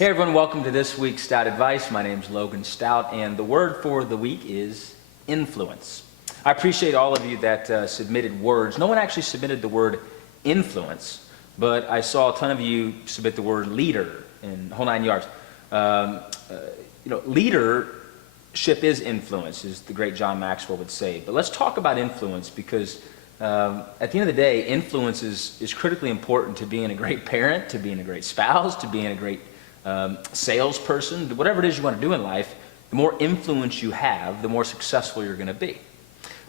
Hey everyone, welcome to this week's Stout Advice. My name's Logan Stout, and the word for the week is influence. I appreciate all of you that submitted words. No one actually submitted the word influence, but I saw a ton of you submit the word leader and whole 9 yards. Leadership is influence, as the great John Maxwell would say. But let's talk about influence because at the end of the day, influence is critically important to being a great parent, to being a great spouse, to being a great salesperson, whatever it is you want to do in life. The more influence you have, the more successful you're going to be.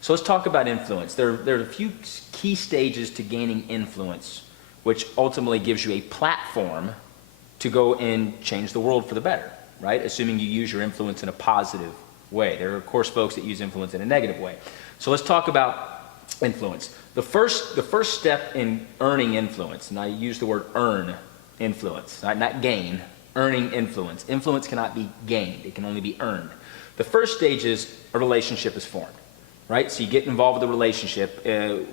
So let's talk about influence. There are a few key stages to gaining influence, which ultimately gives you a platform to go and change the world for the better, right? Assuming you use your influence in a positive way. There are, of course, folks that use influence in a negative way. So let's talk about influence. The first step in earning influence, and I use the word earn influence, not gain, earning influence. Influence cannot be gained. It can only be earned. The first stage is a relationship is formed, right? So you get involved with a relationship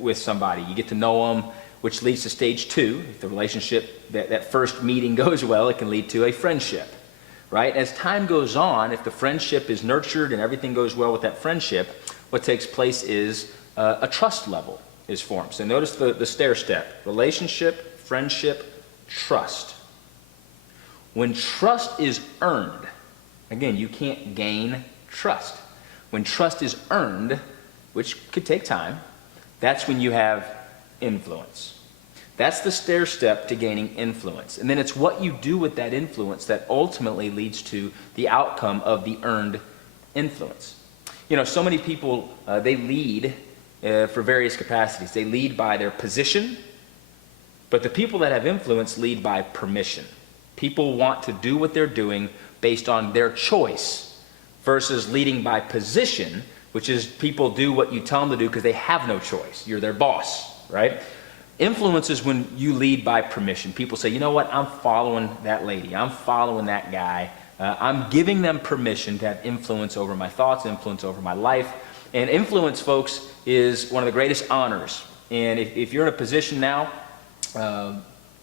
with somebody. You get to know them, which leads to stage 2. If the relationship, that first meeting goes well, it can lead to a friendship, right? As time goes on, if the friendship is nurtured and everything goes well with that friendship, what takes place is a trust level is formed. So notice the stair step: relationship, friendship, trust. When trust is earned, again, you can't gain trust. When trust is earned, which could take time, that's when you have influence. That's the stair step to gaining influence. And then it's what you do with that influence that ultimately leads to the outcome of the earned influence. You know, so many people, they lead for various capacities. They lead by their position, but the people that have influence lead by permission. People want to do what they're doing based on their choice versus leading by position, which is people do what you tell them to do because they have no choice. You're their boss, right? Influence is when you lead by permission. People say, you know what, I'm following that lady. I'm following that guy. I'm giving them permission to have influence over my thoughts, influence over my life. And influence, folks, is one of the greatest honors. And if you're in a position now,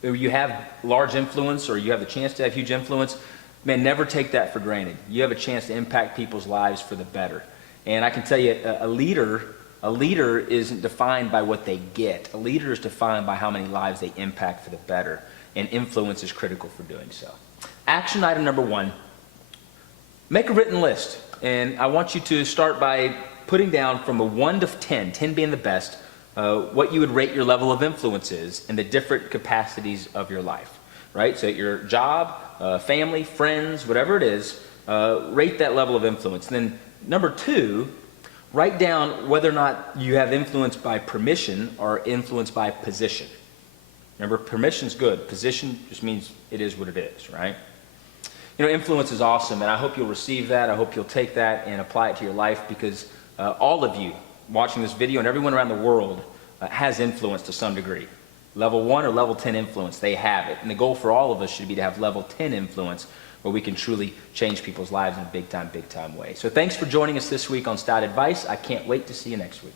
you have large influence or you have the chance to have huge influence, man, never take that for granted. You have a chance to impact people's lives for the better. And I can tell you, a leader isn't defined by what they get. A leader is defined by how many lives they impact for the better. And influence is critical for doing so. Action item number 1, make a written list. And I want you to start by putting down from a 1 to 10, 10 being the best, what you would rate your level of influence is in the different capacities of your life, right? So at your job, family, friends, whatever it is, rate that level of influence. And then number 2, write down whether or not you have influence by permission or influence by position. Remember, permission's good. Position just means it is what it is, right? You know, influence is awesome, and I hope you'll receive that. I hope you'll take that and apply it to your life because all of you watching this video and everyone around the world has influence to some degree. Level 1 or level 10 influence, they have it. And the goal for all of us should be to have level 10 influence where we can truly change people's lives in a big time way. So thanks for joining us this week on Stout Advice. I can't wait to see you next week.